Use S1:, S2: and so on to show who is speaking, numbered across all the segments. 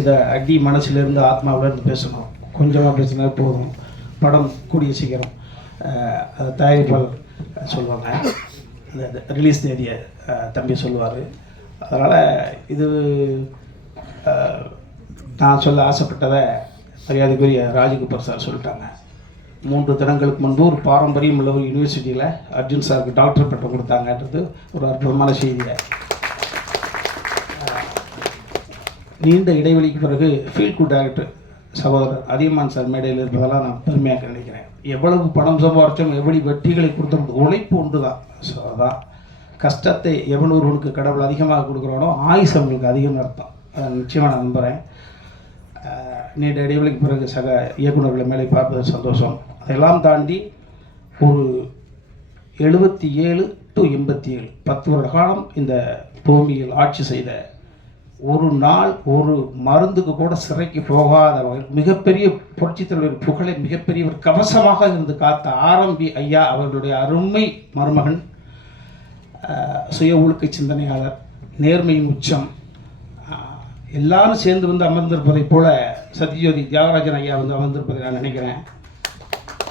S1: இதை அடி மனசுலேருந்து ஆத்மாவிலேருந்து பேசணும். கொஞ்சமாக பேசினா போதும். படம் கூடிய சீக்கிரம். தயாரிப்பாளர் சொல்லுவாங்க அந்த ரிலீஸ் தேதியை தம்பி சொல்லுவார். அதனால் இது நான் சொல்ல ஆசைப்பட்டதை மரியாதைக்குரிய ராஜகுப்பர் சார் சொல்லிட்டாங்க. மூன்று தினங்களுக்கு முன்பு ஒரு பாரம்பரியம் உள்ள ஒரு யூனிவர்சிட்டியில் அர்ஜுன் சாருக்கு டாக்டர் பட்டம் கொடுத்தாங்கன்றது ஒரு அற்புதமான செய்தியை. நீண்ட இடைவெளிக்கு பிறகு ஃபீல் குட் டைரக்டர் சகோதரர் அதியமான் சார் மேடையில் இருப்பதெல்லாம் நான் பெருமையாக நினைக்கிறேன். எவ்வளவு பணம் சம்பாரித்தோம் எப்படி வெற்றிகளை கொடுத்தோம் உழைப்பு ஒன்று தான் ஸோ அதான் கஷ்டத்தை எவன் ஒருவனுக்கு கடவுள் அதிகமாக கொடுக்குறானோ ஆயுசு அவங்களுக்கு அதிகம் அர்த்தம். அதை நிச்சயமாக நான் நம்புகிறேன் நீண்ட இடைவெளிக்கு பிறகு சக இயக்குநர்களை மேலே பார்ப்பது சந்தோஷம். அதெல்லாம் தாண்டி ஒரு எழுபத்தி ஏழு டு எண்பத்தி ஏழு பத்து வருட காலம் இந்த பூமியில் ஆட்சி செய்த ஒரு நாள் ஒரு மருந்துக்கு கூட சிறைக்கு போகாத மிகப்பெரிய புரட்சித் தலைவர் புகழை மிகப்பெரிய ஒரு கவசமாக இருந்து காத்த ஆரம்பி ஐயா அவர்களுடைய அருமை மருமகன் சுய ஒழுக்க சிந்தனையாளர் நேர்மையின் உச்சம். எல்லாரும் சேர்ந்து வந்து அமர்ந்திருப்பதைப் போல சத்யஜோதி தியாகராஜன் ஐயா வந்து அமர்ந்திருப்பதை நான் நினைக்கிறேன்.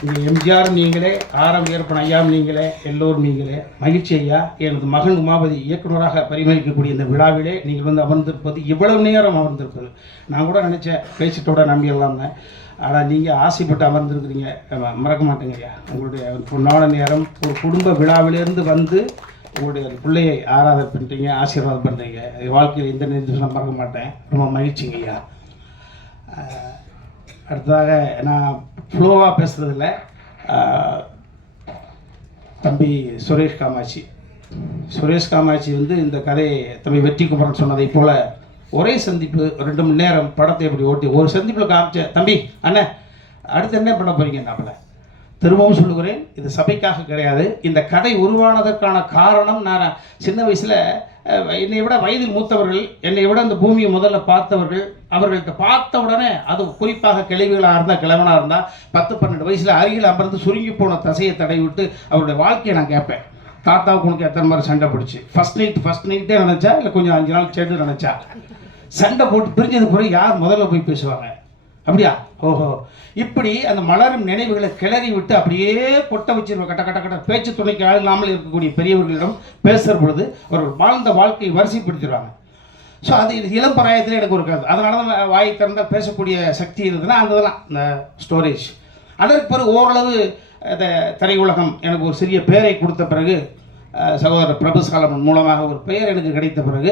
S1: இந்த எம்ஜிஆர் நீங்களே ஆரம் ஏற்பன் ஐயா நீங்களே எல்லோரும் நீங்களே மகிழ்ச்சி ஐயா எனது மகன் உமாபதி இயக்குனராக பரிமளிக்கக்கூடிய இந்த விழாவிலே நீங்கள் வந்து அமர்ந்திருப்பது இவ்வளவு நேரம் அமர்ந்திருப்பது நான் கூட நினச்சேன் பேசிட்டோட நம்பிடலாம்னு ஆனால் நீங்கள் ஆசைப்பட்டு அமர்ந்திருக்கிறீங்க மறக்க மாட்டேங்க ஐயா. உங்களுடைய பொன்னான நேரம் ஒரு குடும்ப விழாவிலேருந்து வந்து உங்களுடைய பிள்ளையை ஆராதனை பண்ணுறீங்க ஆசீர்வாதம் பண்ணுறீங்க வாழ்க்கையில் எந்த நேரத்தில் மறக்க மாட்டேன். ரொம்ப மகிழ்ச்சிங்க ஐயா. அடுத்ததாக நான் ஃப்ளோவாக பேசுகிறதில்ல தம்பி சுரேஷ் காமாட்சி. சுரேஷ் காமாட்சி வந்து இந்த கதையை தம்பி வெற்றி குமரன் சொன்னதைப் போல் ஒரே சந்திப்பு ரெண்டு மணி நேரம் படத்தை எப்படி ஓட்டி ஒரு சந்திப்பில் காமிச்ச தம்பி அண்ணன் அடுத்து என்ன பண்ண போகிறீங்க நம்மள திரும்பவும் சொல்லுகிறேன் இது சபைக்காக கிடையாது. இந்த கதை உருவானதற்கான காரணம் நான் சின்ன வயசில் என்னை விட வயதில் மூத்தவர்கள் என்னை விட அந்த பூமியை முதல்ல பார்த்தவர்கள் அவர்கள்ட்ட பார்த்த உடனே அது குறிப்பாக கிழவிகளாக இருந்தால் கிழவனாக இருந்தால் பத்து பன்னெண்டு வயசில் அருகில் அமர்ந்து சுருங்கி போன தசையை தடை விட்டு அவருடைய வாழ்க்கையை நான் கேட்பேன். தாத்தாவுக்கு உனக்கு எத்தனை மாதிரி சண்டை பிடிச்சி? ஃபஸ்ட் நைட் ஃபஸ்ட் நைட்டே நினச்சா? இல்லை கொஞ்சம் அஞ்சு நாள் சேர்ந்து நினச்சா? சண்டை போட்டு பிரிஞ்சது பிறகு யார் முதல்ல போய் பேசுவாங்க? அப்படியா? ஓஹோ. இப்படி அந்த மலரும் நினைவுகளை கிளறி விட்டு அப்படியே கொட்ட வச்சிருக்க கட்ட கட்ட கட்ட பேச்சு துணைக்கு ஆள் இல்லாமல் இருக்கக்கூடிய பெரியவர்களிடம் பேசுகிற பொழுது அவர்கள் வாழ்ந்த வாழ்க்கையை வரிசைப்படுத்திடுவாங்க. ஸோ அது இது இளம் பராயத்தில் எனக்கு ஒரு கருத்து. அதனால தான் நான் வாய் திறந்தால் பேசக்கூடிய சக்தி இருந்ததுன்னா அந்த இதெல்லாம் இந்த ஸ்டோரேஜ் அதற்கு பிறகு ஓரளவு இந்த திரையுலகம் எனக்கு ஒரு சிறிய பெயரை கொடுத்த பிறகு சகோதரர் பிரபு சாலமன் மூலமாக ஒரு பெயர் எனக்கு கிடைத்த பிறகு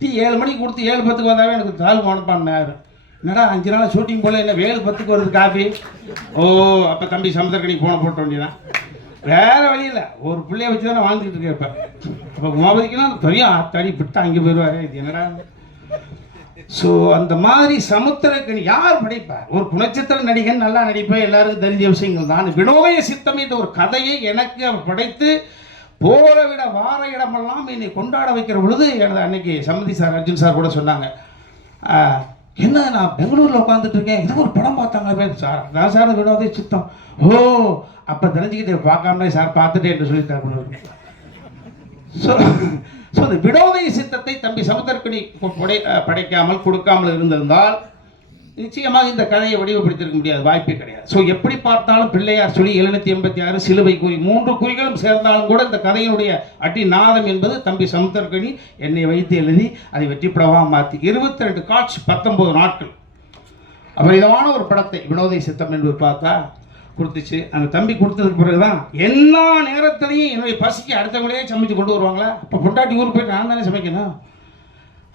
S1: டீ ஏழு மணிக்கு கொடுத்து ஏழு பத்துக்கு வந்தாவே எனக்கு தாழ்வு மனப்பான் நேரம் என்னடா அஞ்சு நாள் ஷூட்டிங் போல என்ன ஏழு பத்துக்கு வருது காஃபி ஓ அப்போ தம்பி சமுத்திரக்கணி போன போட்ட வேண்டியதான் வேறு வழி இல்லை. ஒரு பிள்ளைய வச்சு தானே வாழ்ந்துக்கிட்டு இருக்கேன் இப்போ. அப்போ உமாபதிக்குன்னா பெரிய ஆத்தாடி விட்டு அங்கே போயிடுவாரு. இது என்னடா? ஸோ அந்த மாதிரி சமுத்திரக்கணி யார் படைப்பார் ஒரு குணச்சித்திர நடிகன் நல்லா நடிப்பேன் எல்லாருக்கும் தெரிஞ்ச விஷயங்கள் தான். வினோய சித்தம் என்ற ஒரு கதையை எனக்கு அவர் படைத்து போற விட வார இடமெல்லாம் என்னை கொண்டாட வைக்கிற பொழுது எனது அன்னைக்கு சம்மதி சார் அர்ஜுன் சார் கூட சொன்னாங்க. என்ன நான் பெங்களூரில் உட்காந்துட்டு இருக்கேன்? இது ஒரு படம் பார்த்தாங்களே சார் நான் சார் வினோதய சித்தம். ஓ அப்போ தெரிஞ்சுக்கிட்டு பார்க்காமலே சார் பார்த்துட்டே என்று சொல்லிட்டார் ஸோ ஸோ அந்த விடோதய சித்தத்தை தம்பி சமுத்திரக்கணி படை படைக்காமல் கொடுக்காமல் இருந்திருந்தால் நிச்சயமாக இந்த கதையை வடிவப்படுத்திருக்க முடியாது. வாய்ப்பே கிடையாது. ஸோ எப்படி பார்த்தாலும் பிள்ளையார் சொல்லி எழுநூத்தி எண்பத்தி ஆறு சிலுவை குறி மூன்று குறிகளும் சேர்ந்தாலும் கூட இந்த கதையினுடைய அடி நாதம் என்பது தம்பி சமுத்திரக்கணி என்னை வைத்து எழுதி அதை வெற்றிப்படவா மாற்றி இருபத்தி ரெண்டு காட்சி பத்தொன்பது நாட்கள். அபரிதமான ஒரு படத்தை வினோதை சித்தம் என்பது பார்த்தா கொடுத்துச்சு. அந்த தம்பி கொடுத்ததுக்கு பிறகு தான் எல்லா நேரத்திலையும் என்னுடைய பசிக்கு அடுத்தவங்களே சமைச்சு கொண்டு வருவாங்களா? அப்போ பொண்டாட்டி ஊருக்கு போயிட்டு நான் தானே சமைக்கணும்?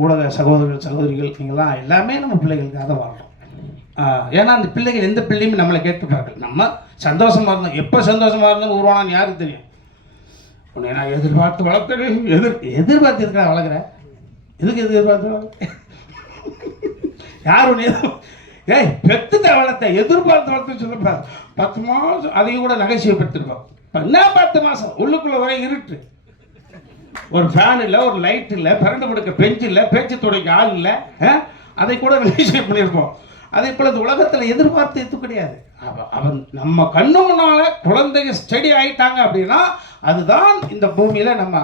S1: ஊடக சகோதரர்கள் சகோதரிகள் நீங்களாம் எல்லாமே நம்ம பிள்ளைகளுக்காக தான் வாழ்கிறோம் ஏன்னா அந்த பிள்ளைகள் எந்த பிள்ளையுமே நம்மளை கேட்டுப்பார்கள் நம்ம சந்தோஷமாக இருந்தோம். எப்போ சந்தோஷமாக இருந்தோம் உருவானான்னு யாருக்கு தெரியும்? உன்னை நான் எதிர்பார்த்து வளர்த்தேன். எதிர் எதிர்பார்த்து இருக்கிற வளர்க்குற? எதுக்கு எதிர்பார்த்து வளர்க்குற? யார் உன்னை ஏய் பெத்துட்ட வளர்த்த எதிர்பார்த்து வளர்த்து சொல்லப்பா பத்து மாதம் அதையும் கூட நகைச்சுவை பெற்றிருக்கோம் என்ன பத்து மாதம் உள்ளுக்குள்ளே ஒரே இருட்டு. ஒரு ஃபேன் இல்லை ஒரு லைட் இல்லை பிறண்டு படுக்க பெஞ்சு இல்லை பேச்சு துடைக்க ஆள் இல்லை ஆ? அதை கூட நகைச்சுவை பண்ணியிருப்போம். அதே போல் இந்த உலகத்தில் எதிர்பார்த்து எது கிடையாது. அவன் நம்ம கண்ணு முன்னால் குழந்தைங்க ஸ்டடி ஆயிட்டாங்க அப்படின்னா அதுதான் இந்த பூமியில் நம்ம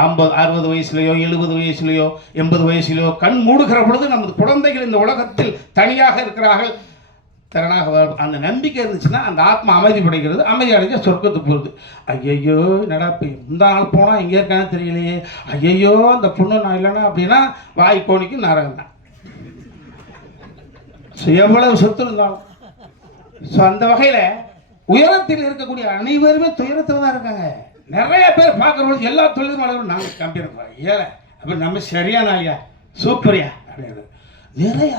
S1: ஐம்பது அறுபது வயசுலையோ எழுபது வயசுலையோ எண்பது வயசுலையோ கண் மூடுகிற பொழுது நமது குழந்தைகள் இந்த உலகத்தில் தனியாக இருக்கிறார்கள். திறனாக வரும் அந்த நம்பிக்கை இருந்துச்சுன்னா அந்த ஆத்மா அமைதி படைக்கிறது அமைதி அடைஞ்ச சொர்க்கத்துக்கு போகுது ஐயையோ நடப்பு எந்த இந்த நாள் போனால் எங்கே இருக்கான்னு தெரியலையே. ஐயையோ அந்த பொண்ணு நான் இல்லைன்னா அப்படின்னா வாய் கோணிக்கு நரகம் தான். ஸோ எவ்வளவு சொத்து இருந்தாலும். ஸோ அந்த வகையில் உயரத்தில் இருக்கக்கூடிய அனைவருமே துயரத்தில் தான் இருக்காங்க. நிறைய பேர் பார்க்குறவங்க எல்லா தொழிலும் அளவும் நாங்கள் கம்பேர் ஏழை அப்போ நம்ம சரியான ஐயா சூப்பரியா? அப்படிங்கிறது நிறையா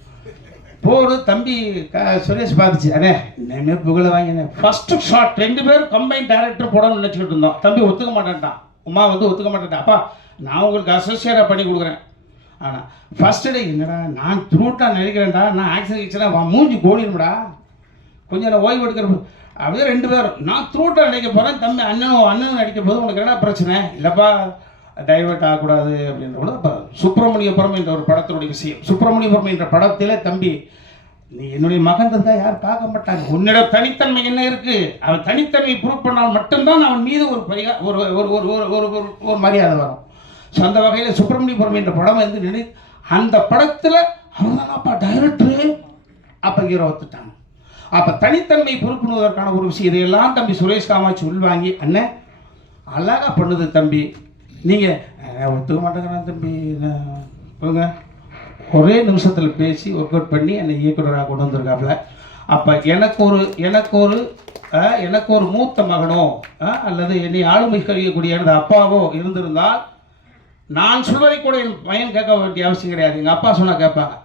S1: போடு தம்பி க- சுரேஷ் பார்த்துச்சு. அண்ணே என்ன புகழ வாங்கினேன். ஃபர்ஸ்ட் ஷாட் ரெண்டு பேரும் கம்பைன் டேரக்டர் போடணும்னு நினச்சிக்கிட்டு இருந்தோம். தம்பி ஒத்துக்க மாட்டேன்ட்டான். உமா வந்து ஒத்துக்க மாட்டேன்ட்டா. அப்பா நான் உங்களுக்கு அசோசியேட்டாக பண்ணி கொடுக்குறேன். ஆனால் ஃபர்ஸ்ட் டே என்னடா நான் த்ரூட்டாக நினைக்கிறேன்டா நான் ஆக்சிடென்ட் ஆக்சிடென்ட் மூஞ்சி கோடிடும்டா கொஞ்சம் நேரம் ஓய்வு எடுக்கிற அப்படியே ரெண்டு பேரும் நான் த்ரூட்டாக நினைக்க போகிறேன் தம்பி அண்ணனும் அண்ணனும் நடிக்க போது உனக்கு என்ன பிரச்சனை? இல்லைப்பா டைவர்ட் ஆகக்கூடாது அப்படின்ற கூட இப்போ சுப்பிரமணியபுரம் என்ற ஒரு படத்தினுடைய விஷயம். சுப்பிரமணியபுரம் என்ற படத்திலே தம்பி நீ என்னுடைய மகன் இருந்தால் யார் பார்க்க மாட்டாங்க? உன்னிடம் தனித்தன்மை என்ன இருக்கு? அவன் தனித்தன்மை ப்ரூவ் பண்ணால் மட்டும்தான் அவன் மீது ஒரு பரிகா ஒரு ஒரு ஒரு ஒரு ஒரு ஒரு ஒரு மரியாதை வரும். ஸோ அந்த வகையில் சுப்பிரமணியபுரம் என்ற படம் வந்து நினை அந்த படத்தில் அவன் அப்பா டைரக்டரு அப்போ ஹீரோ ஒத்துட்டாங்க அப்போ தனித்தன்மை பொறுப்புணுவதற்கான ஒரு விஷயம் இதையெல்லாம் தம்பி சுரேஷ் காமாட்சி உள்வாங்கி அண்ணன் அழகா பண்ணுது தம்பி. நீங்கள் ஒத்துக்க மாட்டேங்கிறான் தம்பி. போங்க. ஒரே நிமிஷத்தில் பேசி ஒர்க் அவுட் பண்ணி என்னை இயக்குனராக கொண்டு வந்திருக்காப்புல. அப்போ எனக்கு ஒரு எனக்கு ஒரு எனக்கு ஒரு மூத்த மகனோ அல்லது என்னை ஆளுமை கழிக்கக்கூடிய எனது அப்பாவோ இருந்திருந்தால் நான் சொல்வதை கூட என் பையன் கேட்க வேண்டிய அவசியம் கிடையாது. எங்கள் அப்பா சொன்னால் கேட்பாங்க.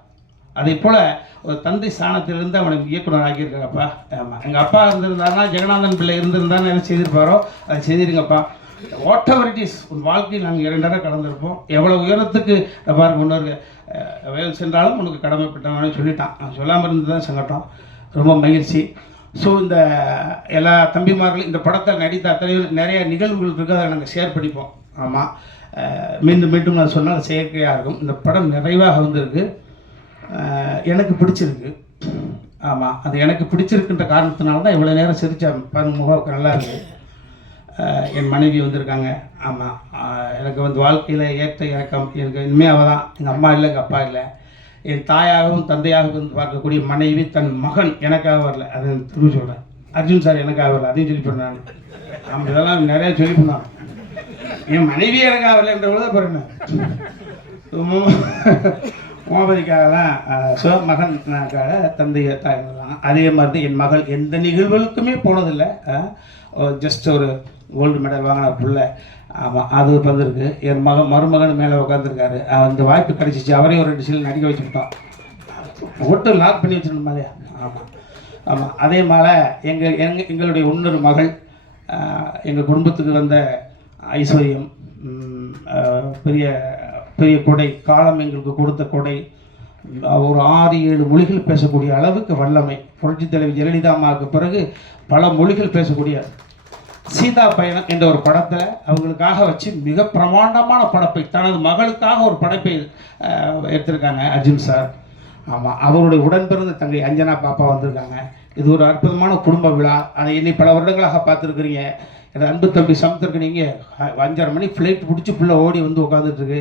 S1: அதே போல் ஒரு தந்தை ஸ்தானத்திலிருந்து அவனை இயக்குனர் ஆக்கியிருக்காங்கப்பா ஆமாம் எங்கள் அப்பா இருந்திருந்தாருன்னா ஜெகநாதன் பிள்ளை இருந்திருந்தான்னு என்ன செய்திருப்பாரோ அதை செய்திருங்கப்பா. வாட் எவர் இட் இஸ் உன் வாழ்க்கையில் நாங்கள் இரண்டரை கலந்துருப்போம் எவ்வளோ உயரத்துக்கு பாருங்க இன்னொரு வேலை வேல் சென்றாலும் உனக்கு கடமைப்பட்டவனே சொல்லிட்டான். நான் சொல்லாமல் இருந்தது தான் சங்கட்டம் ரொம்ப மகிழ்ச்சி. ஸோ இந்த எல்லா தம்பிமார்களும் இந்த படத்தை நடித்த அத்தனையும் நிறைய நிகழ்வுகள் இருக்குது அதை நாங்கள் ஷேர் பண்ணிப்போம். ஆமாம் மீண்டும் மீண்டும் நான் சொன்னால் செயற்கையாக இருக்கும். இந்த படம் நிறைவாக வந்திருக்கு. எனக்கு பிடிச்சிருக்கு. ஆமாம் அது எனக்கு பிடிச்சிருக்குன்ற காரணத்தினால தான் இவ்வளோ நேரம் சிரித்தேன் பாருங்க முகம் நல்லா இருக்குது என் மனைவி வந்திருக்காங்க. ஆமாம் எனக்கு வந்து வாழ்க்கையில் ஏற்ற இறக்கம். எனக்கு இனிமேல் அவள் தான். எங்கள் அம்மா இல்லை எங்கள் அப்பா இல்லை. என் தாயாகவும் தந்தையாகவும் வந்து பார்க்கக்கூடிய மனைவி தன் மகன் எனக்காக வரல. அது திரும்பி சொல்கிறேன் அர்ஜுன் சார் எனக்காக வரல. அதையும் சொல்லி நான். நம்ம இதெல்லாம் நிறைய சொல்லி பண்ணான் என் மனைவி எனக்காக வரல என்ற என்ன? பாருங்க உமாபதிக்காகலாம் சிவ மகனுக்காக தந்தை தாய்லாம் அதே மாதிரி என் மகள் எந்த நிகழ்வுகளுக்குமே போனதில்லை. ஜஸ்ட் ஒரு கோல்டு மெடல் வாங்கின பிள்ளை. ஆமாம் அது வந்திருக்கு என் மகன் மருமகன் மேலே உட்காந்துருக்காரு அந்த வாய்ப்பு கிடைச்சிச்சு. அவரையும் ஒரு ரெண்டு சீல் நடிக்க வச்சுக்கிட்டோம். போட்டு லாக் பண்ணி வச்சிருந்த மாதிரியா? ஆமாம் ஆமாம் அதே மாதிரி எங்கள் எங்கள் எங்களுடைய இன்னொரு மகள் எங்கள் குடும்பத்துக்கு வந்த ஐஸ்வர்யம் பெரிய பெரிய கொடை காலம் எங்களுக்கு கொடுத்த கொடை. ஒரு ஆறு ஏழு மொழிகள் பேசக்கூடிய அளவுக்கு வல்லமை. புரட்சித் தலைவி ஜெயலலிதா அம்மாவுக்கு பிறகு பல மொழிகள் பேசக்கூடிய சீதா பயணம் என்ற ஒரு படத்தில் அவங்களுக்காக வச்சு மிக பிரமாண்டமான படைப்பை தனது மகளுக்காக ஒரு படைப்பை எடுத்திருக்காங்க அர்ஜுன் சார். ஆமாம் அவருடைய உடன்பிறந்த தங்கை அஞ்சனா பாப்பா வந்திருக்காங்க. இது ஒரு அற்புதமான குடும்ப விழா. அதை என்னை பல வருடங்களாக பார்த்துருக்குறீங்க. எனது அன்பு தம்பி சமுத்திருக்கு நீங்கள் அஞ்சரை மணி ஃப்ளைட் பிடிச்சி ஃபுல்லாக ஓடி வந்து உட்காந்துட்ருக்கு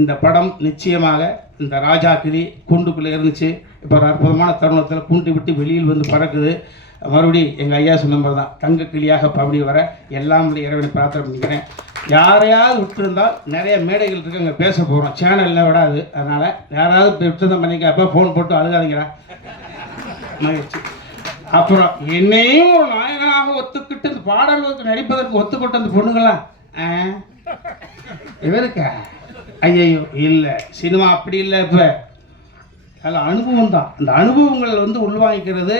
S1: இந்த படம் நிச்சயமாக இந்த ராஜா கிளி கூண்டுக்குள்ளே இருந்துச்சு. இப்போ ஒரு அற்புதமான தருணத்தில் கூண்டு விட்டு வெளியில் வந்து பறக்குது. மறுபடி எங்கள் ஐயா சொன்ன மாதிரி தான் தங்க கிளியாக பவனி வர எல்லாம் இறைவனை பிரார்த்தனை பண்ணிக்கிறேன். யாரையாவது விட்டுருந்தால் நிறைய மேடைகள் இருக்குது அங்கே பேச போகிறோம் சேனலில் விடாது அதனால் யாராவது விட்டுருந்தா பண்ணிக்க அப்போ ஃபோன் போட்டு அழுகாதீங்களா மகிழ்ச்சி. அப்புறம் என்னையும் ஒரு நாயகனாக ஒத்துக்கிட்டு இந்த பாடல்களுக்கு நடிப்பதற்கு ஒத்துக்கிட்டு அந்த பொண்ணுங்களா இவருக்கா? ஐயையோ இல்லை. சினிமா அப்படி இல்லை இப்போ. அதில் அனுபவம் தான். அந்த அனுபவங்கள் வந்து உள்வாங்கிக்கிறது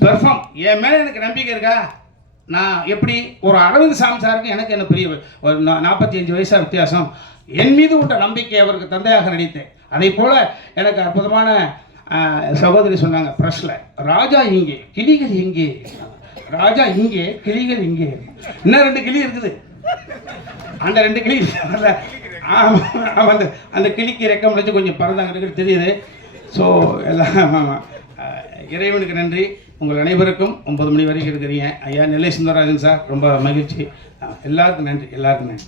S1: பெர்ஃபார்ம் என் மேலே எனக்கு நம்பிக்கை இருக்கா? நான் எப்படி? ஒரு அரவிந்த் சாமி சாருக்கு எனக்கு என்ன பெரிய ஒரு நா- நாற்பத்தி அஞ்சு வயசாக வித்தியாசம். என் மீது உள்ள நம்பிக்கை அவருக்கு தந்தையாக நடித்தேன் அதே போல் எனக்கு அற்புதமான சகோதரி சொன்னாங்க ப்ரெஷ்ல ராஜா இங்கே கிளிகள் இங்கே. ராஜா இங்கே கிளிகள் இங்கே. இன்னும் ரெண்டு கிளி இருக்குது. அந்த ரெண்டு கிளி வரல. அந்த அந்த கிளிக்கு ரெக்கம் வச்சு கொஞ்சம் பறந்தாங்கிறது தெரியுது. ஸோ எல்லாம் ஆமாம். இறைவனுக்கு நன்றி. உங்கள் அனைவருக்கும் ஒன்பது மணி வரைக்கும் இருக்கிறீங்க. ஐயா நெல்லை சுந்தரராஜன் சார் ரொம்ப மகிழ்ச்சி. எல்லாருக்கும் நன்றி எல்லாருக்கும் நன்றி.